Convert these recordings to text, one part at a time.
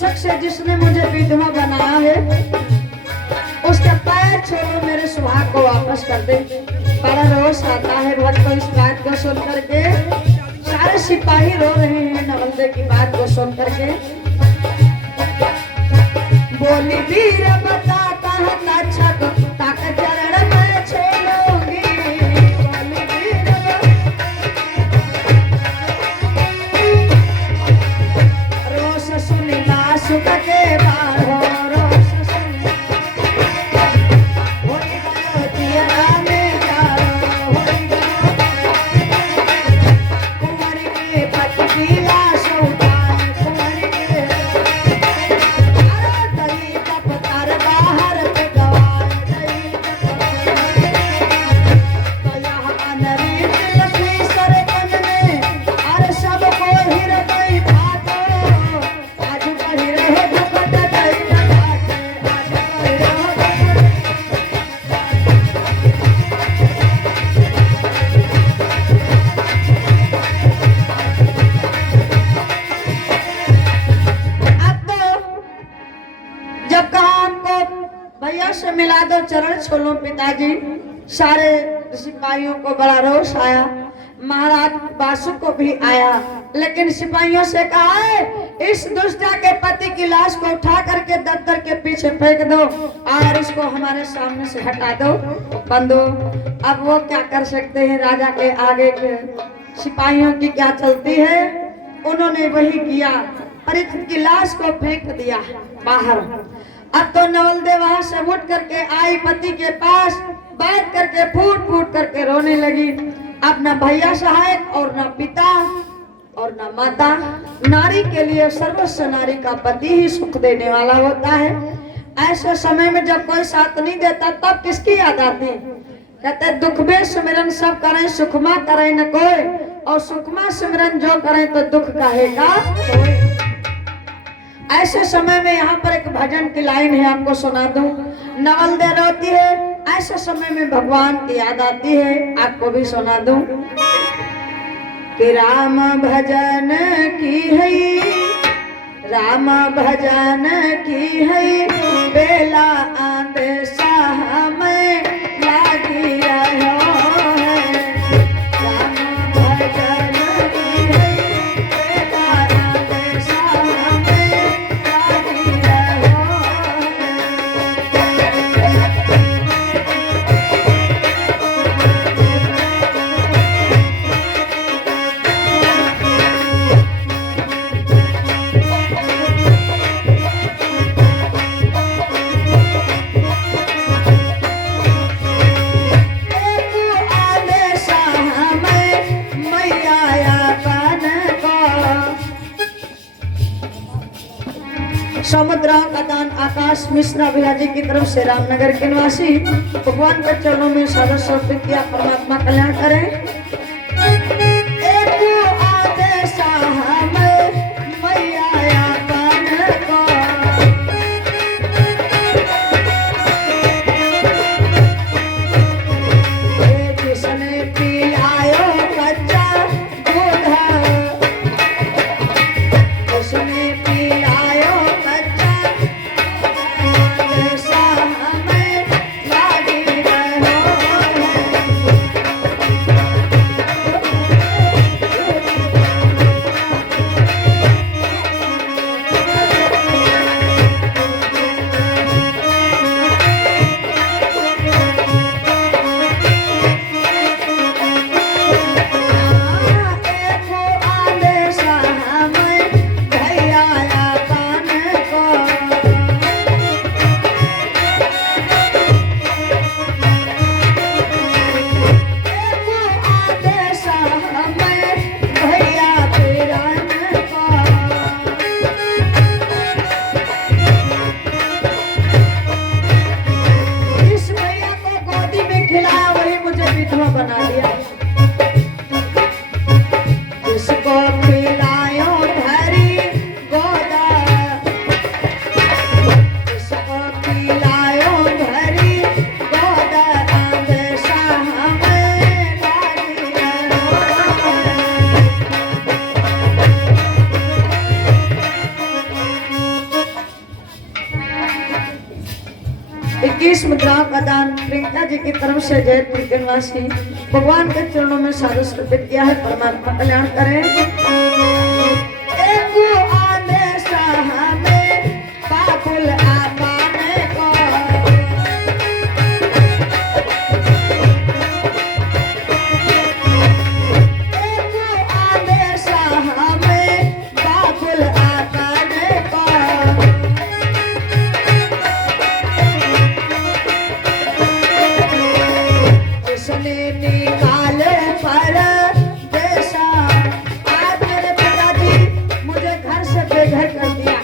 चक से जिसने मुझे विधवा बनाया है उसका पैर छोड़ो, मेरे सुहाग को वापस कर दे। बड़ा रोष आता है भक्त को इस बात को सुन करके। सारे सिपाही रो रहे हैं नवलदे की बात को सुन करके। बोली वीर बताता है तक्षक ताक चरण में छोड़ूंगी। बोली वीर रोष सुनी ना सुख के बाढ़ो, रोष सुनी होई गयो जिया में जारो, होई गयो कुंवर के पति की लाश उठाए, कुंवर के दई तप तार बाहर पे गवाए, दई तो यहाँ अनरीत लखी सरकन में अरे सबको हृदय भागो। आज कही रहे दुपट दई लगाके, आज कही रहे अब तो जब कहा आपको भैया से मिला दो चरण छोलो पिताजी, सारे सिपाहियों को बड़ा रोष आया, महाराज बासु को भी आया, लेकिन सिपाहियों से कहा है इस दुष्टा के पति की लाश को उठा करके दफ्तर के पीछे फेंक दो और इसको हमारे सामने से हटा दो। बंधु अब वो क्या कर सकते हैं, राजा के आगे के सिपाहियों की क्या चलती है, उन्होंने वही किया, परीक्षित की लाश को फेंक दिया बाहर। अब तो नवलदे वहां से उठ करके आई पति के पास, बैठ करके फूट फूट करके रोने लगी। अब न भैया सहायक और न पिता और न माता, नारी के लिए सर्वस्व नारी का पति ही सुख देने वाला होता है। ऐसे समय में जब कोई साथ नहीं देता तब किसकी याद आती है? कहते दुख में सिमरन सब करें, सुखमा करें न कोई, और सुखमा सिमरन जो करें तो दुख कहेगा कोई। ऐसे समय में यहाँ पर एक भजन की लाइन है, आपको सुना दूं। नवलदे रोती है, ऐसे समय में भगवान की याद आती है, आपको भी सुना दूं कि राम भजन की है, राम भजन की है, बेला आंधे साह में लागी रहो है। राम भजन की है, बेला आंधे साह में लागी रहो समुद्र का दान आकाश मिश्रा भैया जी की तरफ से रामनगर के निवासी भगवान के चरणों में सादर समर्पित किया। परमात्मा कल्याण करें। एक आदेश हमें मैया कान को, जिसने पिलायो कच्चा दूध, उसने पिलायो कच्चा जैसा हमें लागी रहो। 21 मुद्राओं का दान प्रियंका जी की तरफ से जयपुर के निवासी भगवान के चरणों में सादर समर्पित किया है। परमात्मा कल्याण करें। एक आने साहा में बाबुल आबाने को एक आने साहा में बाबुल आबाने को जिसने निकाले पर देशा। आज मेरे पिताजी मुझे घर से बेघर कर दिया।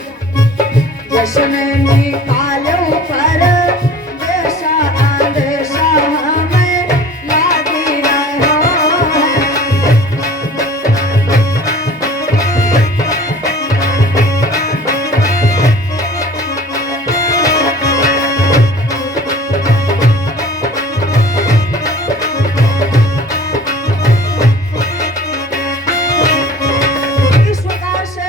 जिसने निकाले पर देशा आदेशा हमें लागी रहो है। इस प्रकार से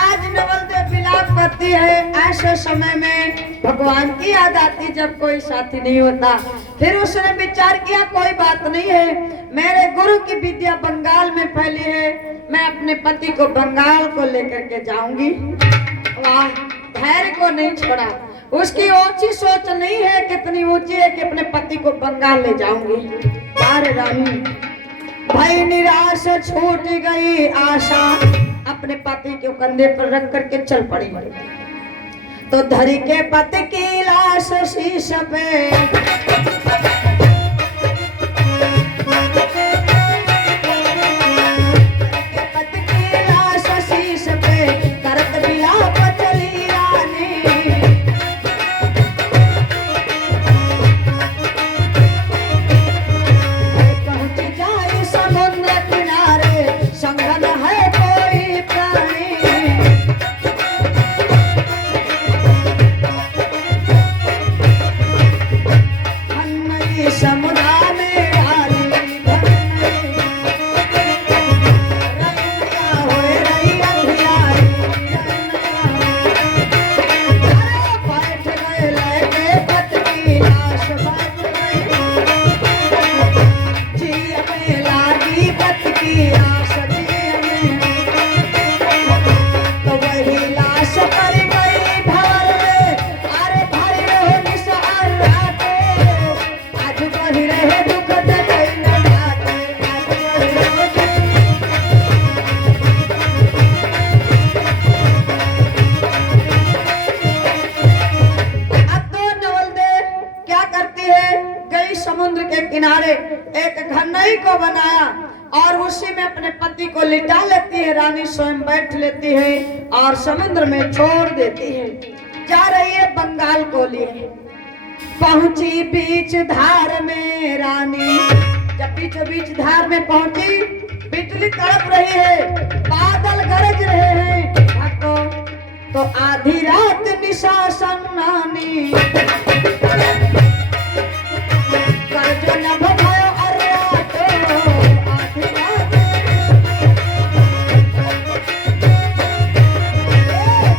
आज नवलदेव विलाप करती है। ऐसे समय में भगवान की याद आती जब कोई साथी नहीं होता। फिर उसने विचार किया कोई बात नहीं है, मेरे गुरु की विद्या बंगाल में फैली है, मैं अपने पति को बंगाल को लेकर के जाऊंगी। वाह, धैर्य को नहीं छोड़ा। उसकी ऊंची सोच नहीं है, कितनी ऊंची है कि अपने पति को बंगाल ले जाऊंगी। अरे रानी भाई निराश छूट गई आशा, अपने पति के कंधे पर रख करके चल पड़ी। तो धरी के पति की लाश शीश पे पति की लाश शीश पे करत विलाप चली रानी। पहुंच जाए समुद्र किनारे, संगन है कोई प्राणी। अन्नई समुद्र में डाली रंगिया होए रही अंधियारी। बैठ गए लेके पत की लाश, बैठ गई जिया में लागी पत की आस। जिया में तो वही लाश पर गई भर में। अरे भाई रहो निशान रातो, आज बही रहे दुख दे न जाते। आज बही रहे अब तो नवलदेव क्या करती है, गई समुद्र के किनारे एक घनई को बनाया और उसी में अपने पति को लिटा लेती है। रानी स्वयं बैठ लेती है और समुद्र में छोड़ देती है। जा रही है बंगाल को लिए। पहुंची बीच धार में रानी, जब बीचों बीच धार में पहुंची, बिजली तड़प रही है, बादल गरज रहे हैं। भागो तो आधी रात निशा सन्नानी, कर्ज न भगायो अरे आटो। आधी रात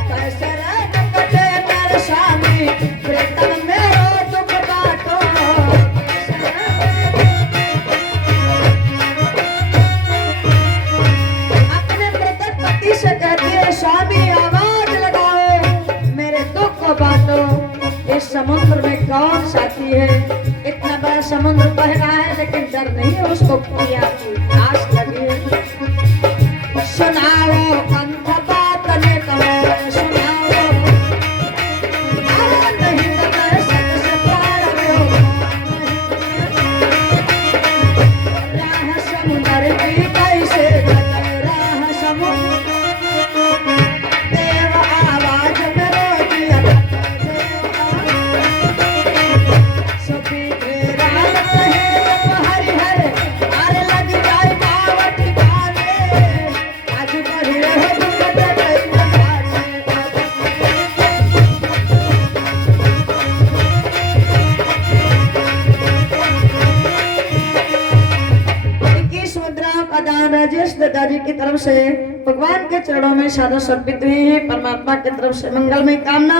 कैसे रात कटे मेरे स्वामी, प्रीतम मेरो दुख बाटो। अपने मृतक पति से कहती है, स्वामी आवाज लगाओ, मेरे दुख को बांटो। इस समुद्र में कौन साथी है? इतना बड़ा समुद्र बह रहा है लेकिन डर नहीं है उसको, पिया की आस लगी है। सुनाओ पंथ बात ने कहो, सुनाओ अरे नहीं तो मैं सत से प्यार हो। राह समुद्र की कैसे कटे, राह समुद्र देव आवाज मेरो दिया सभी रात कहे हरि हर। अरे लग जाए बावट गाने, आज बढ़ रहे दुख दे कई न जाने। 21 मुद्राओं का दान राजेश दादाजी की तरफ से भगवान के चरणों में सादर समर्पित हुई है। परमात्मा की तरफ से मंगलमय कामना।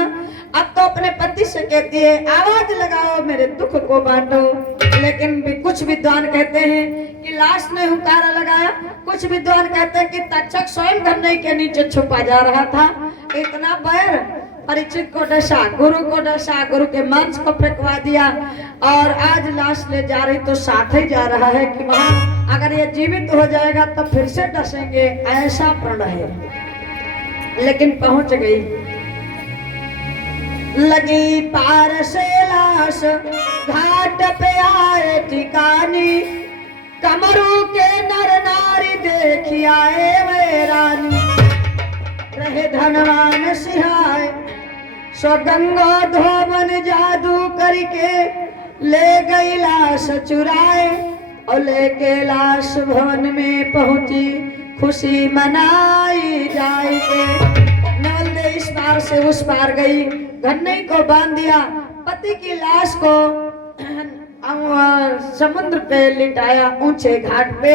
अब तो अपने पति से कहती है आवाज लगाओ मेरे दुख को बांटो। लेकिन भी कुछ विद्वान कहते हैं कि लाश ने हुंकारा लगाया, कुछ विद्वान कहते हैं कि तक्षक स्वयं घरने के नीचे छुपा जा रहा था। इतना बैर परीक्षित को डसा, गुरु के मंच को फेंकवा दिया और आज लाश ले जा रही तो साथ ही जा रहा है कि वहां अगर ये जीवित हो जाएगा तो फिर से डसेंगे, ऐसा प्रण है। लेकिन पहुंच गई, लगी पार से लाश, घाट पे आए ठिकानी, कमरू के नर नारी देखी आए वे रानी, रहे धनवान सिहाय, सो गंगा धोबन जादू करके ले गई लाश चुराए, और लेके लाश भवन में पहुंची खुशी मनाई जाएगी। नवल इस पार से उस पार गई, गन्ने को बांध दिया, पति की लाश को समुद्र पे लिटाया ऊंचे घाट पे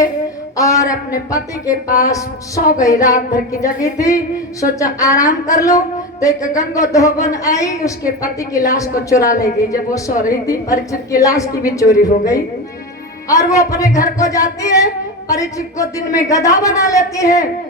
और अपने पति के पास सो गई। रात भर की जगी थी, सोचा आराम कर लो तो एक गंगो धोबन आई, उसके पति की लाश को चुरा ले गई। जब वो सो रही थी परीक्षित की लाश की भी चोरी हो गई और वो अपने घर को जाती है। परीक्षित को दिन में गधा बना लेती है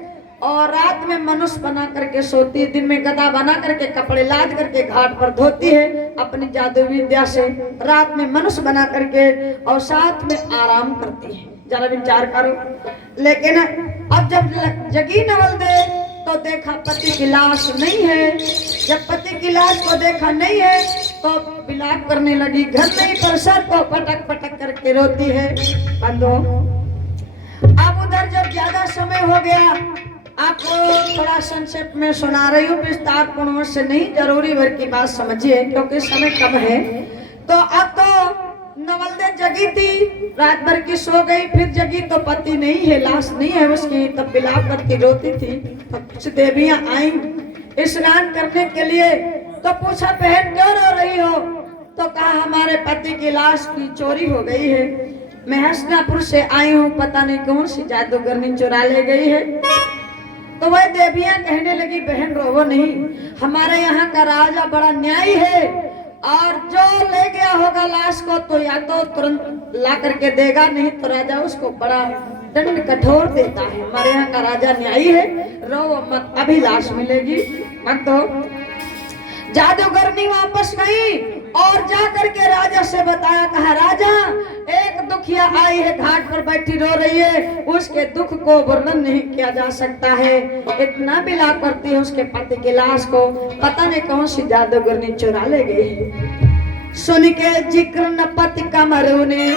और रात में मनुष्य बना करके सोती है। दिन में गधा बना करके कपड़े लाद करके घाट पर धोती है अपनी जादू विद्या से, रात में मनुष्य बना करके और साथ में आराम करती है। जरा विचार करो। लेकिन अब जब जगी नवल दे तो देखा पति की लाश नहीं है। जब पति की लाश को देखा नहीं है तो विलाप करने लगी, घर नहीं पर सर को पटक पटक करके रोती है। बंधु अब उधर जब ज्यादा समय हो गया, आपको थोड़ा संक्षेप में सुना रही हूँ, विस्तार पूर्ण से नहीं, जरूरी भर की बात समझिए क्योंकि समय कम है। तो अब तो नवलदे जगी थी, रात भर की सो गई, फिर जगी तो पति नहीं है, लाश नहीं है उसकी, तब विलाप करती रोती थी। तो कुछ देवियां आई स्नान करने के लिए, तो पूछा बहन क्यों रो रही हो? तो कहा हमारे पति की लाश की चोरी हो गई है, मैं हसनापुर से आई हूँ, पता नहीं कौन सी जादूगरनी चुरा ले गई है। तो वह देवियां कहने लगी बहन रोवो नहीं, हमारे यहाँ का राजा बड़ा न्यायी है और जो ले गया होगा लाश को तो या तो तुरंत ला करके देगा, नहीं तो राजा उसको बड़ा दंड कठोर देता है। हमारे यहाँ का राजा न्यायी है, रो मत, अभी लाश मिलेगी मत दो। जादूगरनी वापस गई और जा करके राजा से बताया, कहा राजा एक दुखिया आई है, घाट पर बैठी रो रही है, उसके दुख को वर्णन नहीं किया जा सकता है, इतना विलाप करती है उसके पति की लाश को, पता नहीं कौन सी जादूगरनी चुरा ले गई। सुन के जिक्र न पति कमरू ने,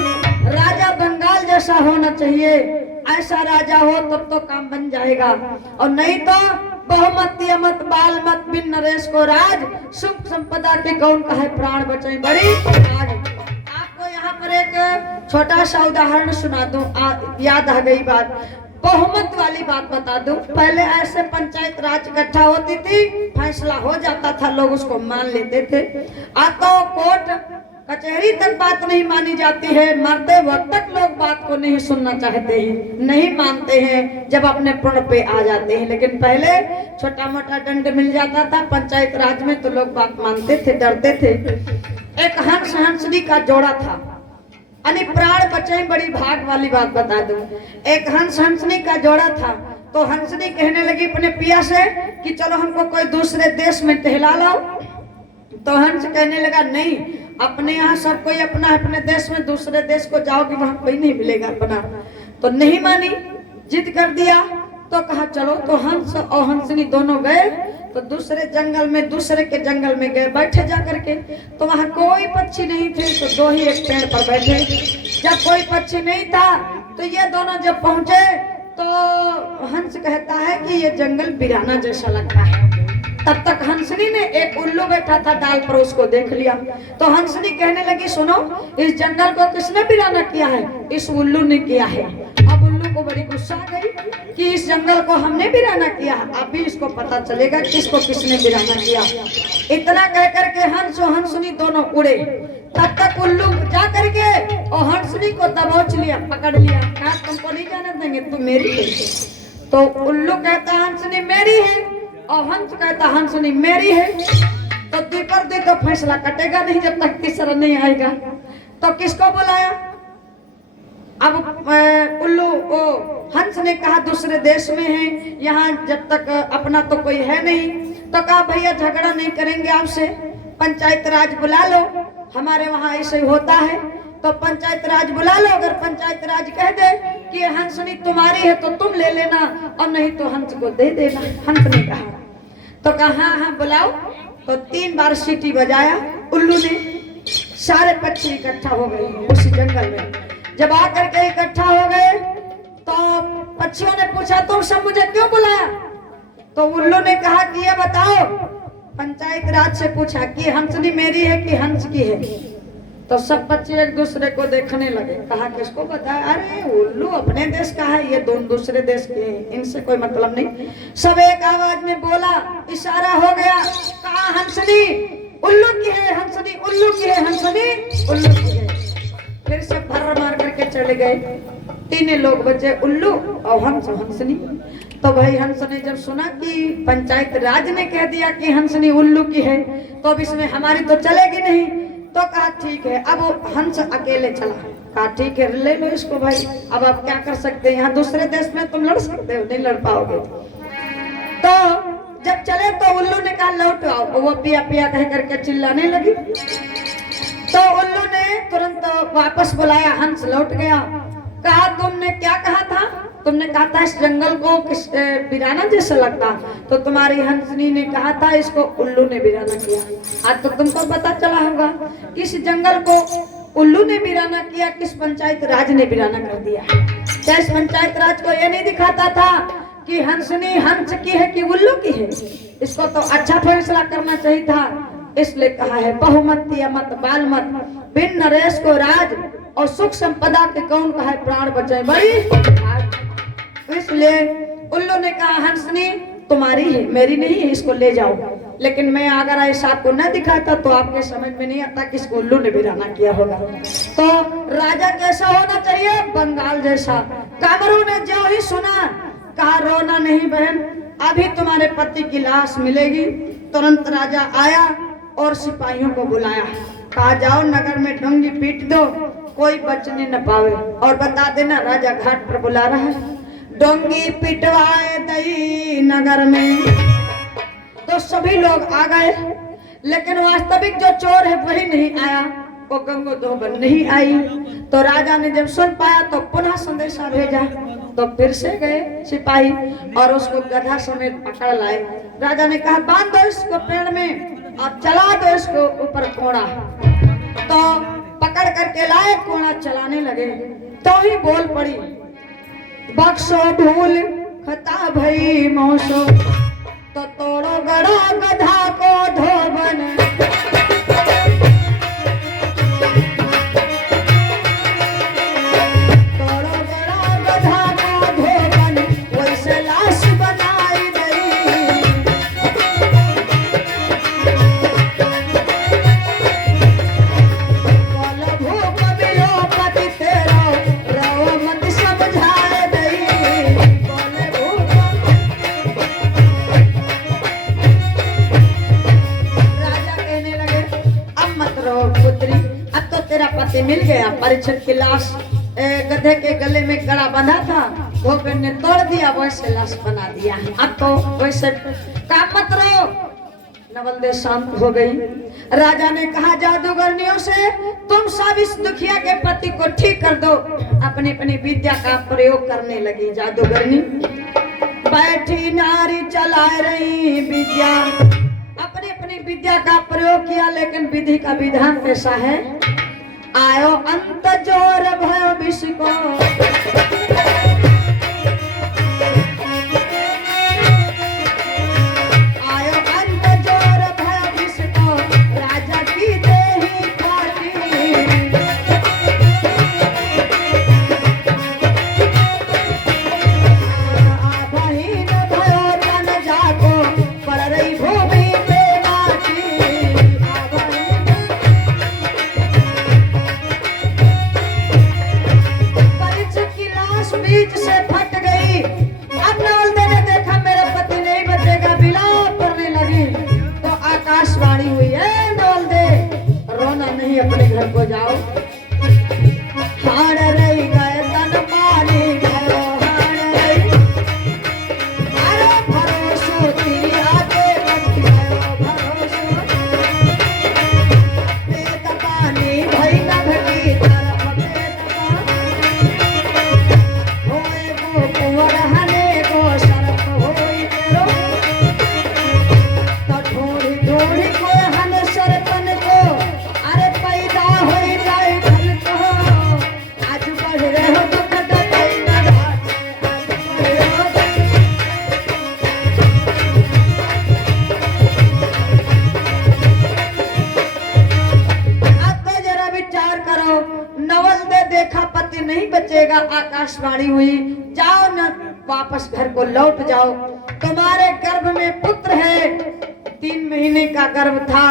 राजा बंगाल जैसा होना चाहिए, ऐसा राजा हो तब तो काम बन जाएगा, और नहीं तो बहुमत यमत बाल मत बिन नरेश को राज, सुख संपदा के कौन कहे प्राण बचाई बड़ी आज। आपको यहाँ पर एक छोटा सा उदाहरण सुना दूं, याद आ गई बात, बहुमत वाली बात बता दूं। पहले ऐसे पंचायत राज इकट्ठा होती थी, फैसला हो जाता था, लोग उसको मान लेते थे। अब तो कोर्ट कचहरी तक बात नहीं मानी जाती है, मरते वक्त तक लोग बात को नहीं सुनना चाहते हैं, नहीं मानते हैं जब अपने प्रण पे आ जाते हैं। लेकिन पहले छोटा मोटा दंड मिल जाता था पंचायत राज में तो लोग बात मानते थे, डरते थे। एक हंस हंसनी का जोड़ा था, यानी प्राण बचाई, बड़ी भाग वाली बात बता दूं। एक हंस हंसनी का जोड़ा था, तो हंसनी कहने लगी अपने पिया से कि चलो हमको कोई दूसरे देश में टहला लाओ। तो हंस कहने लगा नहीं, अपने यहाँ सब कोई अपना अपने देश में, दूसरे देश को जाओगे वहां कोई नहीं मिलेगा अपना। तो नहीं मानी, जिद कर दिया, तो कहा चलो। तो हंस और हंसनी दोनों गए, तो दूसरे जंगल में, दूसरे के जंगल में गए, बैठे जा करके। तो वहां कोई पक्षी नहीं थे, तो दो ही एक पेड़ पर बैठे। जब कोई पक्षी नहीं था तो ये दोनों जब पहुंचे तो हंस कहता है कि ये जंगल वीराना जैसा लगता है। तब तक हंसनी ने, एक उल्लू बैठा था डाल पर, उसको देख लिया। तो हंसनी कहने लगी सुनो, इस जंगल को किसने वीराना किया है? इस उल्लू ने किया है। अब उल्लू को बड़ी गुस्सा आ गई कि इस जंगल को हमने वीराना किया, अभी इसको पता चलेगा किसको किसने वीराना किया। इतना कह करके हंस और हंसनी दोनों उड़े। तब तक उल्लू जा करके और हंसनी को दबोच लिया, पकड़ लिया, कहा तुमको नहीं जाने देंगे, तुम मेरी। तो उल्लू कहता हंसनी मेरी है और हंस कहता हंसनी मेरी है। तो द्विपर दे तो फैसला कटेगा नहीं जब तक तीसरा नहीं आएगा। तो किसको बुलाया? अब उल्लू ओ हंस ने कहा दूसरे देश में है, यहाँ जब तक अपना तो कोई है नहीं। तो कहा भैया झगड़ा नहीं करेंगे आपसे, पंचायत राज बुला लो, हमारे वहाँ ऐसे ही होता है। तो पंचायत राज बुला लो, अगर पंचायत राज कह दे कि हंसनी तुम्हारी है तो तुम ले लेना और नहीं तो हंस को दे देना। हंस ने कहा। तो कहा हाँ हाँ बुलाओ। तो 3 बार सीटी बजाया उल्लू ने। सारे पक्षी इकट्ठा हो गए उसी जंगल में। जब आकर के इकट्ठा हो गए तो पक्षियों ने पूछा तुम सब मुझे क्यों बुलाया? तो उल्लू ने कहा कि ये बताओ, पंचायत राज से पूछा कि हंसनी मेरी है कि हंस की है। तो सब बच्चे एक दूसरे को देखने लगे। कहा किसको बताया? अरे उल्लू अपने देश का है, ये दोनों दूसरे देश के हैं, इनसे कोई मतलब नहीं। सब एक आवाज में बोला, इशारा हो गया। कहा हंसनी उल्लू की है, हंसनी उल्लू की है, हंसनी उल्लू की है। फिर से फर्र मार करके चले गए। 3 लोग बचे, उल्लू और हंस हंसनी। तो भाई हंस ने जब सुना कि पंचायत राज ने कह दिया कि हंसनी उल्लू की है तो अब इसमें हमारी तो चलेगी नहीं। तो कहा ठीक है। अब हंस अकेले चला। कहा ठीक है ले लो इसको भाई, अब आप क्या कर सकते हैं, यहाँ दूसरे देश में तुम लड़ सकते हो, नहीं लड़ पाओगे। तो जब चले तो उल्लू ने कहा लौट आओ। वो पिया पिया कह करके चिल्लाने लगी। तो उल्लू ने तुरंत वापस बुलाया, हंस लौट गया। कहा तुमने क्या कहा था? तुमने कहा था इस जंगल को किस वीराना जैसा लगता, तो तुम्हारी हंसनी ने कहा था इसको उल्लू ने वीराना किया। आज तो तुमको पता चला होगा किस जंगल को उल्लू ने वीराना किया, किस पंचायत राज ने वीराना कर दिया। क्या इस पंचायत राज को ये नहीं दिखाता था कि हंसनी हंस की है कि उल्लू की है? इसको तो अच्छा फैसला करना चाहिए था। इसलिए कहा है बहुमत मत बाल मत, बिन नरेश को राज और सुख संपदा के कौन कहा प्राण बचाए बड़ी। इसलिए उल्लू ने कहा हंसनी तुम्हारी है मेरी नहीं है, इसको ले जाओ। लेकिन मैं अगर ऐसा आपको न दिखाता तो आपके समझ में नहीं आता कि इसको उल्लू ने वीराना किया होगा। तो राजा कैसा होना चाहिए? बंगाल जैसा। कामरू ने जो ही सुना कहा रोना नहीं बहन, अभी तुम्हारे पति की लाश मिलेगी। तुरंत राजा आया और सिपाहियों को बुलाया। कहा जाओ नगर में डोंगी पीट दो, कोई बचने न पावे, और बता देना राजा घाट पर बुला रहा है। डोंगी पिटवाए दई नगर में। तो सभी लोग आ गए, लेकिन वास्तविक जो चोर है वही नहीं आया, वो गंगो धोबन नहीं आई। तो राजा ने जब सुन पाया तो पुनः संदेशा भेजा। तो फिर से गए सिपाही और उसको गधा समेत पकड़ लाए। राजा ने कहा बांध दो इसको पेड़ में और चला दो इसको ऊपर कोड़ा। तो पकड़ करके लाए, कोड़ा चलाने लगे। तो ही बोल पड़ी बक्सो भूल खता भई मौसो, तो तोड़ो गड़ो गधा को धोबन। तोड़ो गड़ो गधा को धोबन, वैसे लाश बनाई गई। बोल भूख मिलो पति तेरा, रहो मत समझाए दई। बोले भूख पुत्री, अब तो तेरा पति मिल गया। परीक्षित की लाश गधे के गले में गला बंधा था, धोबन ने तोड़ दिया, वैसे लाश बना दिया। अब तो वैसे काम मत रहो। नवलदेव शांत हो गई। राजा ने कहा जादूगरनियों से तुम सब इस दुखिया के पति को ठीक कर दो। अपनी अपनी विद्या का प्रयोग करने लगी जादूगरनी। बैठी नारी चला रही विद्या, अपनी अपनी विद्या का प्रयोग किया, लेकिन विधि का विधान कैसा है? आयो अंत जोर भयो विष को, आयो अंत जोर भयो विष को, राजा की देही फाटी। आभहीन भयो तन जाको, पड़ रही भूमि बीच आकाशवाणी हुई है नवल दे रोना नहीं अपने घर को जाओ। हार रही गए तन पानी गयो हार रही अरे भरोसो तेरी आगे बढ़ गयो भरोसो पेट पानी भई न घटी तरफ पेट होए को कुंवर हने को शरफ होई तेरो तो ढूंढी ढूंढी को हन सरपन को अरे पैदा होई जाए फल को आज बढ़ रहे हो दुख दबाई न ढाटे आज बढ़ रहे हो। अब तो जरा विचार करो नवल दे देखा पति नहीं बचेगा आकाशवाणी हुई जाओ न वापस घर को लौट जाओ तुम्हारे गर्भ में पुत्र है। 3 महीने का गर्भ था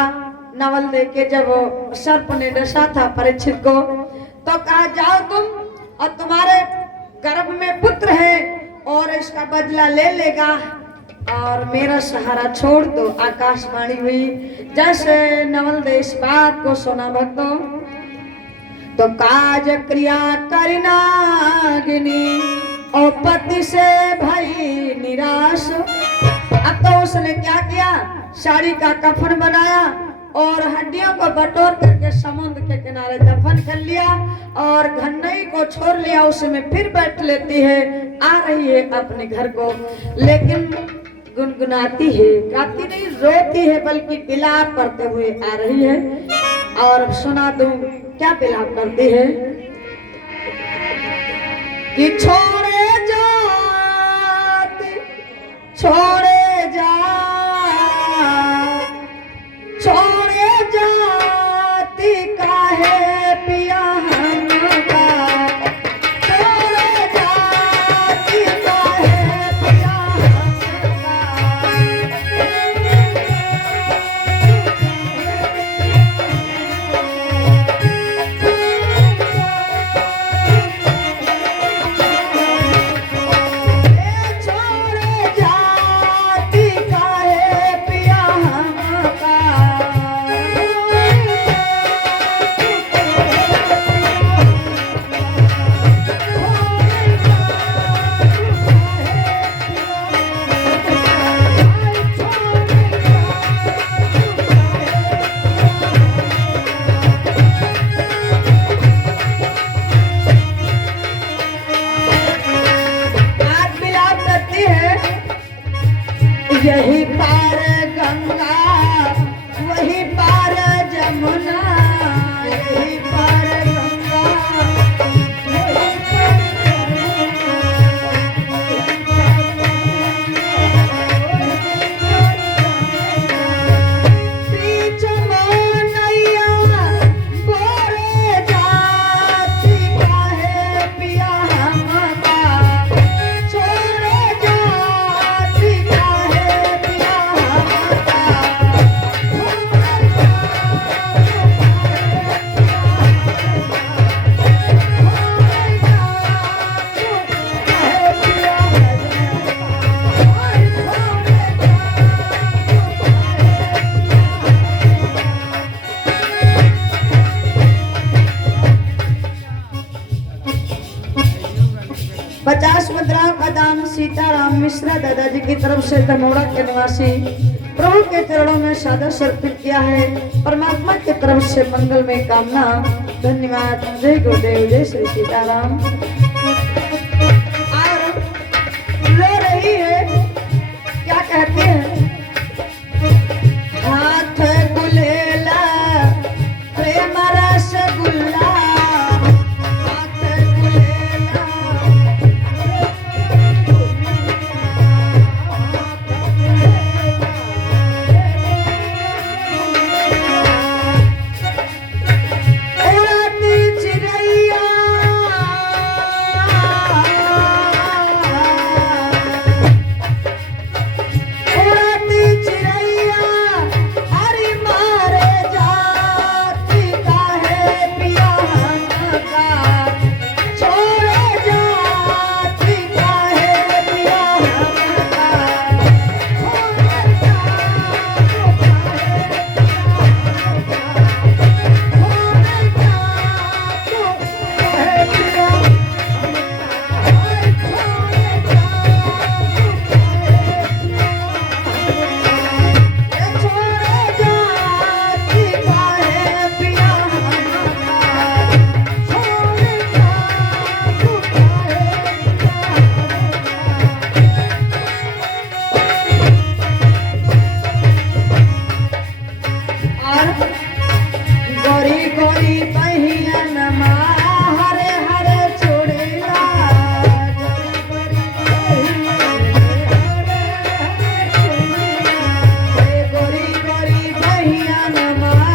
नवल दे के जब सर्प ने डसा था परीक्षित को तो कहा जाओ तुम और तुम्हारे गर्भ में पुत्र है और इसका बदला ले लेगा और मेरा सहारा छोड़ दो। आकाशवाणी हुई जैसे नवल दे इस बात को सुना भक्तों तो काज क्रिया करनागिनी और पति से भई निराश। अब तो उसने क्या किया साड़ी का कफन बनाया और हड्डियों को बटोर करके समुद्र के किनारे दफन कर लिया और घन्नई को छोड़ लिया उसमें फिर बैठ लेती है आ रही है अपने घर को लेकिन गुनगुनाती है गाती नहीं रोती है बल्कि बिलाप करते हुए आ रही है। और अब सुना दूं क्या बिलाप करती है कि छोड़े जाती छोड़े जा छोड़े जाती काहे पिया हमका छोड़े जाती काहे पिया छोड़े जाती काहे पिया हमका आज मिलाप करती है यही पार गंगा वही पार जमुना यही पार गंगा वही पार बीच में नैया बोले जाती काहे पिया हमका छोड़े जाती काहे पिया हमका पचास मुद्राओं का दान सीताराम मिश्रा दादाजी की तरफ से दमोड़ा के निवासी प्रभु के चरणों में सादर समर्पित किया है। परमात्मा की तरफ से मंगल में कामना। धन्यवाद। जय गुरुदेव जय श्री सीताराम। और रो रही है क्या कहती है हाथ गुलेला प्रेम रसगुल्ला हाथ गुलेला उड़ाती चिड़ैया उड़ा और गोरी गोरी बहियन माँ हरे हरे चूड़िया गोरी गोरी गोरी बहियन माँ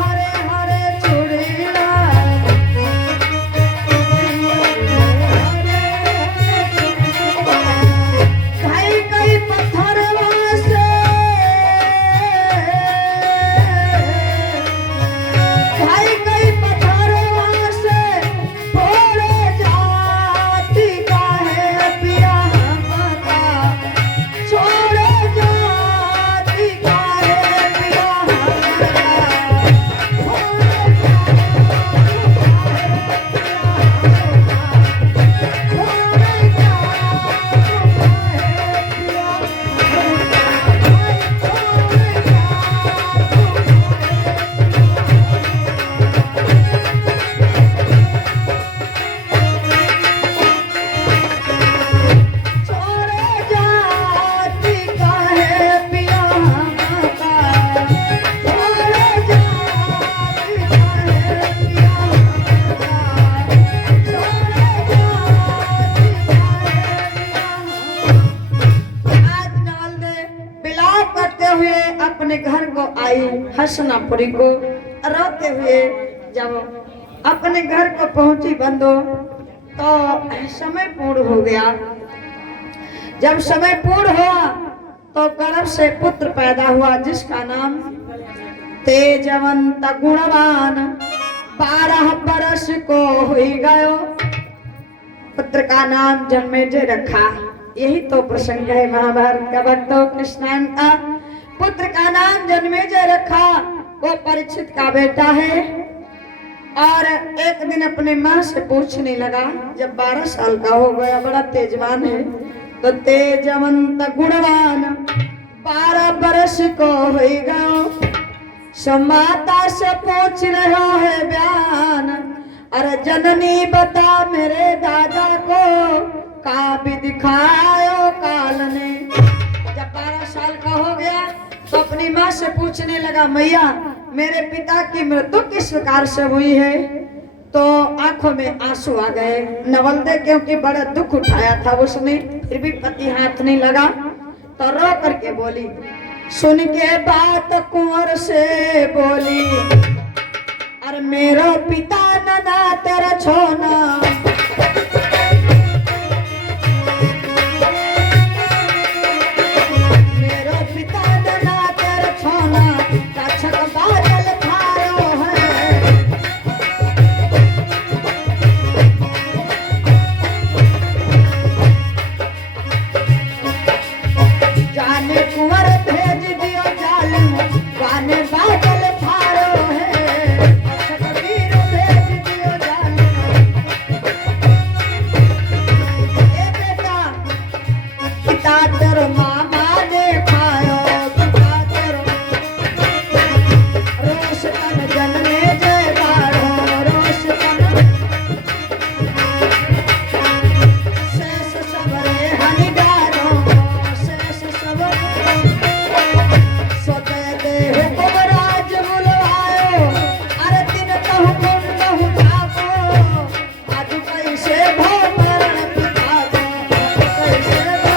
हरे हरे चूड़िया कई कई पत्थर से कई कई पत्थर से फोड़े जाती का है पिया हमका छोड़े जाती का है पिया छोड़े जाती का है पिया हमका छोड़े जाती का है पिया हमका छोड़े जाती का है आज नवलदे बिलाप करते हुए अपने घर को आई हसनापुरी को रोते हुए जब अपने घर को पहुंची बंदो तो समय पूर्ण हो गया। जब समय पूर्ण हुआ तो गर्भ से पुत्र पैदा हुआ जिसका नाम तेजवंत गुणवान 12 बरस को हुई गयो। पुत्र का नाम जन्मेजय रखा। यही तो प्रसंग है महाभारत का भक्तों कृष्णान का। पुत्र का नाम जन्मेजय रखा। वो परीक्षित का बेटा है और एक दिन अपने माँ से पूछने लगा जब 12 साल का हो गया बड़ा तेजवान है तो तेजवंत गुणवान 12 बरस को हो गयो। सो माता से पूछ रहा है बयान अरे जननी बता मेरे दादा को काबी दिखायो काल ने। जब 12 साल का हो गया तो अपनी माँ से पूछने लगा मैया मेरे पिता की मृत्यु किस प्रकार से हुई है। तो आंखों में आंसू आ गए नवलदे क्योंकि बड़ा दुख उठाया था उसने फिर भी पति हाथ नहीं लगा तो रो करके बोली। सुन के बात कुंवर से बोली अरे मेरा पिता नना तेरा छोना मेरा पिता नना तेरा छोना रक्षक बादल थारो है। जाने कुंवर भेज दियो जालिम जाने बादल थारो है। रक्षक वीर भेज दियो जालिम ए बेटा पिता तेरो मामा ने खायो पिता तेरो रोष तन जन्मे जय बाढ़ो रोष तन शेष सबरे हनिगारो शेष सब सोते दे हुकुम राज बुलवायो अरे दिन कहु गुण कहु ठाको आज कैसे भो मरण पिता को कैसे भो।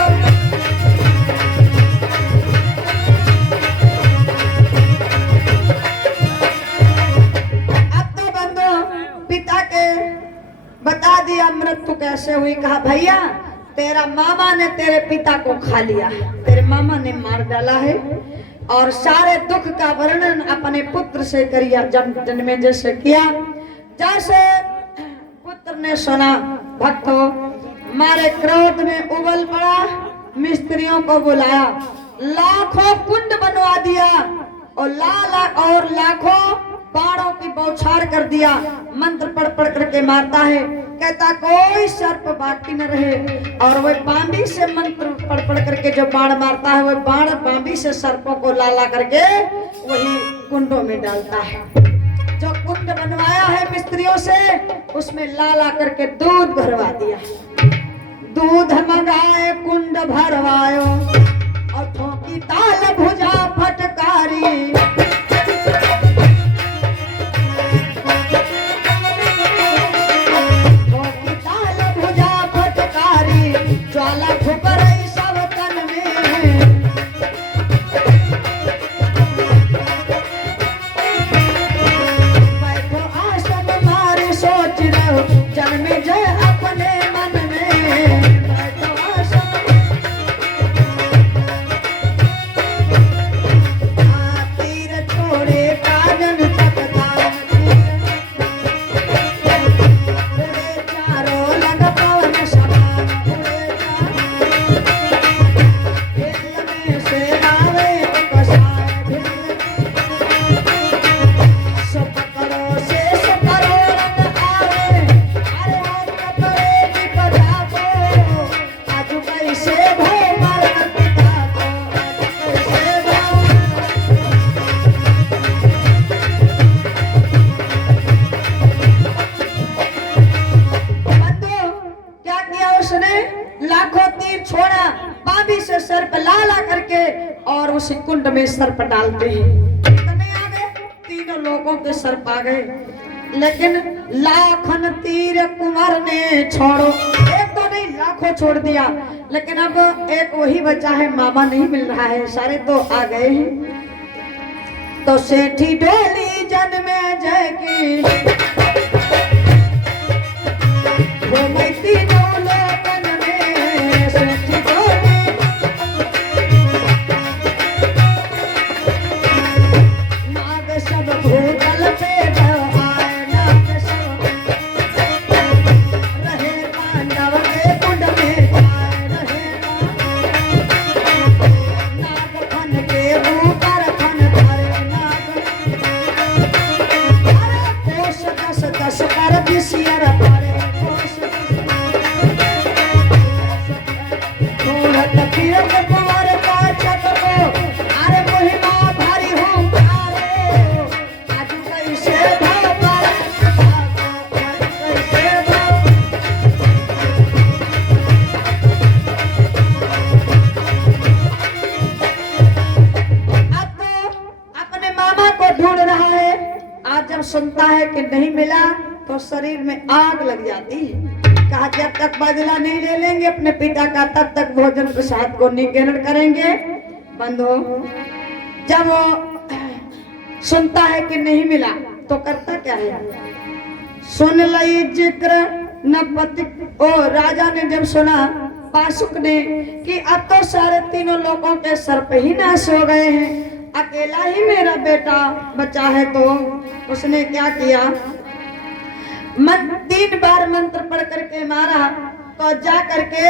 अब तो बंदो पिता के बता दिया मृत्यु कैसे हुई। कहा भैया तेरा मामा ने तेरे पिता को खा लिया तेरे मामा ने मार डाला है और सारे दुख का वर्णन अपने पुत्र से करिया जन्मेजय से किया। जैसे पुत्र ने सुना भक्तों मारे क्रोध में उबल पड़ा मिस्त्रियों को बुलाया लाखों कुंड बनवा दिया और लाखों बाणों की बौछार कर दिया। मंत्र पढ़ पढ़ करके मारता है कहता कोई सर्प बाकी न रहे और वह बांबी से मंत्र पढ़ पढ़ करके जो बाण मारता है वह बाण बांबी से सर्पों को लाला करके वही कुंडों में डालता है। जो कुंड बनवाया है मिस्त्रियों से उसमें लाला करके दूध भरवा दिया। दूध मंगाए कुंड भरवायो और ठोकी ताल भुजा फटकारी उसी कुंड में सर्प डालते हैं। इतने आ गए, तीनों लोगों के सर्प आ गए, लेकिन लाखन तीर कुंवर ने छोड़ो, एक तो नहीं लाखों छोड़ दिया, लेकिन अब एक वही बचा है, मामा नहीं मिल रहा है, सारे तो आ गए हैं। तो सेठी डोली जन में जय की वो मैं तीनों लोगन में, सेठी डोली नाग सब भूतल पे ढूंढ रहा है। आज जब सुनता है कि नहीं मिला तो शरीर में आग लग जाती है। कहा जब तक बदला नहीं ले लेंगे अपने पिता का तब तक भोजन प्रसाद को नहीं ग्रहण करेंगे। बंधु जब वो सुनता है कि नहीं मिला तो करता क्या है, सुन लई जिक्र न पति। ओ राजा ने जब सुना पासुक ने कि अब तो सारे तीनों लोगों के सर पे ही नाश हो गए हैं, अकेला ही मेरा बेटा बचा है, तो उसने क्या किया, 3 बार मंत्र पढ़ करके मारा तो जा करके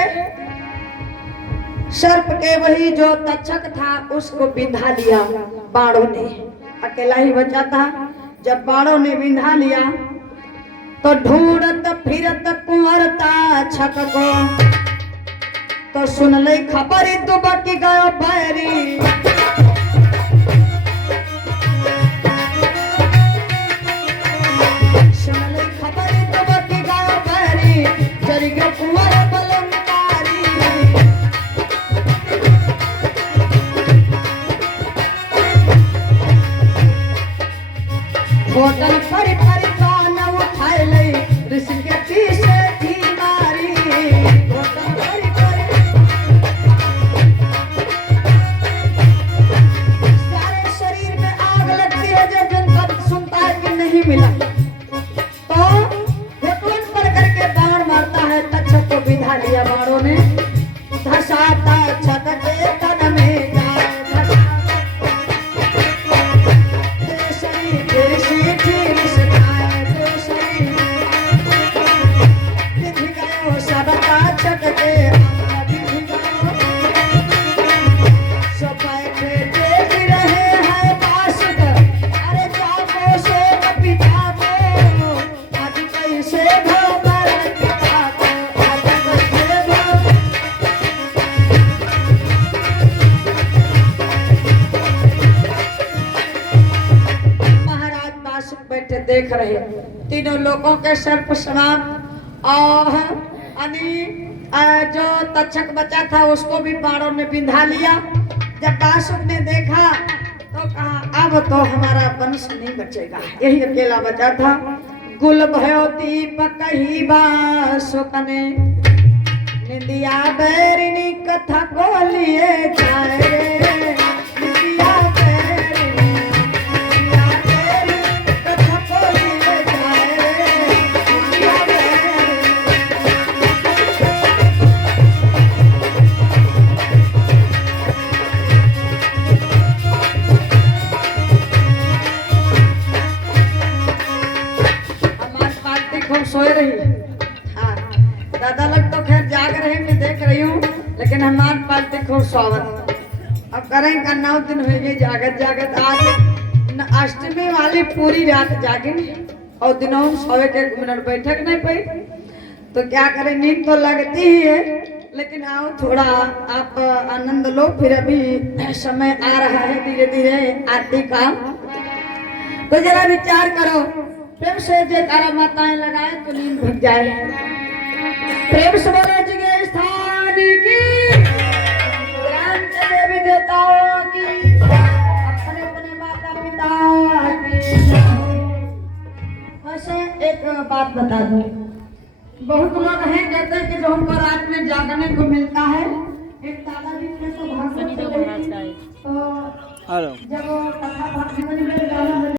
सर्प के वही जो तक्षक था उसको बिंधा लिया बाणों ने। अकेला ही बचा था, जब बाणों ने बिंधा लिया तो ढूंढत फिरत कुंवर तक्षक को, तो सुन ले खबर दुबकी गयो बैरी। होटल परी परी कान उठाए ले ऋषि के पीछे थी मारी। होटल परी परी सारे शरीर में आग लगती है जब जन सुनता है कि नहीं मिला तो होटल पर करके बाण मारता है। तक्षक को बिधा लिया बाणों ने, धसाता तक्षक के तन में देख रहे तीनों लोगों के सर्प समाप्त और जो तक्षक बचा था उसको भी बाणों ने बिंधा लिया। जब बासुक ने देखा तो कहा अब तो हमारा वंश नहीं बचेगा, यही अकेला बचा था। गुल भयो दीपक ही बासुक ने निंदिया बैरिनी कथा को लिए जाए। सोए रही, हाँ दादा लोग तो खैर जाग रहे हैं, मैं देख रही हूँ, लेकिन हमारे पालते खूब स्वागत। अब करें का 9 दिन हो गए जागत जागत। आज अष्टमी वाली पूरी रात जागे और दिनों सोए के 1 मिनट बैठक नहीं पाई, तो क्या करें, नींद तो लगती ही है, लेकिन आओ थोड़ा आप आनंद लो। फिर अभी समय आ रहा है धीरे धीरे आरती का, तो जरा विचार करो। प्रेम से जयकारा माताएं लगाए तो नींद भग जाए। प्रेम से बोले जगह स्थान की, देवी देवताओं की। वैसे एक बात बता दूं, बहुत लोग हैं कहते हैं कि जो हमको रात में जागने को मिलता है। एक दादाजी थे तो भागवत तो जब वो कथा भागने